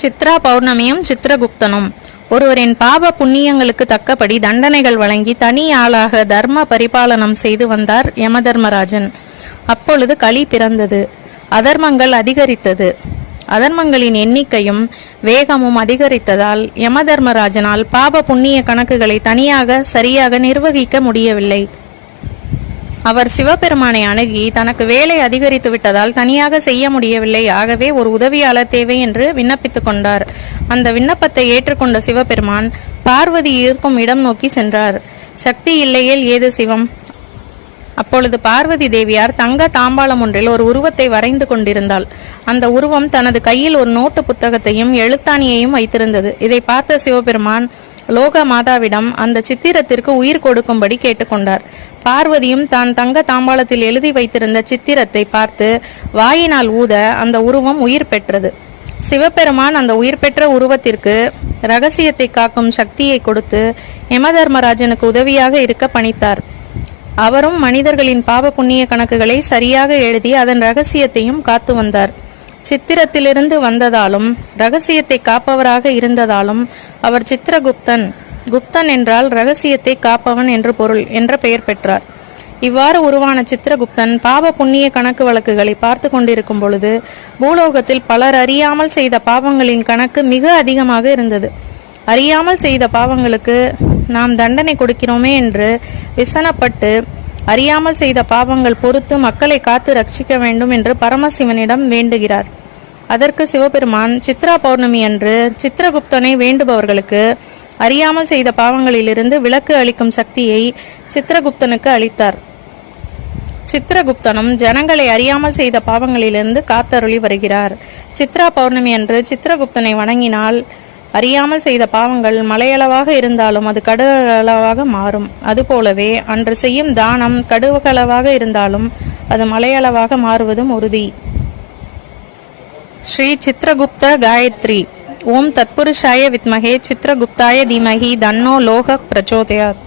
சித்ரா பௌர்ணமியும் சித்திரகுப்தனும். ஒருவரின் பாப புண்ணியங்களுக்கு தக்கபடி தண்டனைகள் வழங்கி தனி ஆளாக தர்ம பரிபாலனம் செய்து வந்தார் யமதர்மராஜன். அப்பொழுது களி பிறந்தது. அதர்மங்கள் அதிகரித்தது. அதர்மங்களின் எண்ணிக்கையும் வேகமும் அதிகரித்ததால் யமதர்மராஜனால் பாப புண்ணிய கணக்குகளை தனியாக சரியாக நிர்வகிக்க முடியவில்லை. அவர் சிவபெருமானை அணுகி தனக்கு வேலை அதிகரித்து விட்டதால் தனியாக செய்ய முடியவில்லை, ஆகவே ஒரு உதவியாளர் தேவை என்று விண்ணப்பித்துக் கொண்டார். அந்த விண்ணப்பத்தை ஏற்றுக்கொண்ட சிவபெருமான் பார்வதி இருக்கும் இடம் நோக்கி சென்றார். சக்தி இல்லையேல் ஏது சிவம்? அப்பொழுது பார்வதி தேவியார் தங்க தாம்பாளம் ஒன்றில் ஒரு உருவத்தை வரைந்து கொண்டிருந்தாள். அந்த உருவம் தனது கையில் ஒரு நோட்டு புத்தகத்தையும் எழுத்தாணியையும் வைத்திருந்தது. இதை பார்த்த சிவபெருமான் லோக மாதாவிடம் அந்த சித்திரத்திற்கு உயிர் கொடுக்கும்படி கேட்டுக்கொண்டார். பார்வதியும் தான் தங்க தாம்பாளத்தில் எழுதி வைத்திருந்த சித்திரத்தை பார்த்து வாயினால் ஊத அந்த உருவம் உயிர் பெற்றது. சிவபெருமான் அந்த உயிர் பெற்ற உருவத்திற்கு ரகசியத்தை காக்கும் சக்தியை கொடுத்து யமதர்மராஜனுக்கு உதவியாக இருக்க பணித்தார். அவரும் மனிதர்களின் பாவ புண்ணிய கணக்குகளை சரியாக எழுதி அதன் ரகசியத்தையும் காத்து வந்தார். சித்திரத்திலிருந்து வந்ததாலும் ரகசியத்தை காப்பவராக இருந்ததாலும் அவர் சித்திரகுப்தன், குப்தன் என்றால் ரகசியத்தை காப்பவன் என்று பொருள் என்ற பெயர் பெற்றார். இவ்வாறு உருவான சித்திரகுப்தன் பாவ புண்ணிய கணக்கு வழக்குகளை பார்த்து கொண்டிருக்கும் பொழுது பூலோகத்தில் பலர் அறியாமல் செய்த பாவங்களின் கணக்கு மிக அதிகமாக இருந்தது. அறியாமல் செய்த பாவங்களுக்கு நாம் தண்டனை கொடுக்கிறோமே என்று விசனப்பட்டு அறியாமல் செய்த பாவங்கள் பொறுத்து மக்களை காத்து ரட்சிக்க வேண்டும் என்று பரமசிவனிடம் வேண்டுகிறார். அதற்கு சிவபெருமான் சித்ரா பௌர்ணமி அன்று சித்திரகுப்தனை வேண்டுபவர்களுக்கு அறியாமல் செய்த பாவங்களிலிருந்து விலக்கு அளிக்கும் சக்தியை சித்திரகுப்தனுக்கு அளித்தார். சித்திரகுப்தனும் ஜனங்களை அறியாமல் செய்த பாவங்களிலிருந்து காத்தருளி வருகிறார். சித்ரா பௌர்ணமி அன்று சித்திரகுப்தனை வணங்கினால் அறியாமல் செய்த பாவங்கள் மலையளவாக இருந்தாலும் அது கடுகளவாக மாறும். அதுபோலவே அன்று செய்யும் தானம் கடுகளவாக இருந்தாலும் அது மலையளவாக மாறுவதும் உறுதி. ஸ்ரீ சித்திரகுப்த காயத்ரி. ஓம் தத்புருஷாய வித்மகே சித்திரகுப்தாய தீமஹி தன்னோ லோக பிரச்சோதயாத்.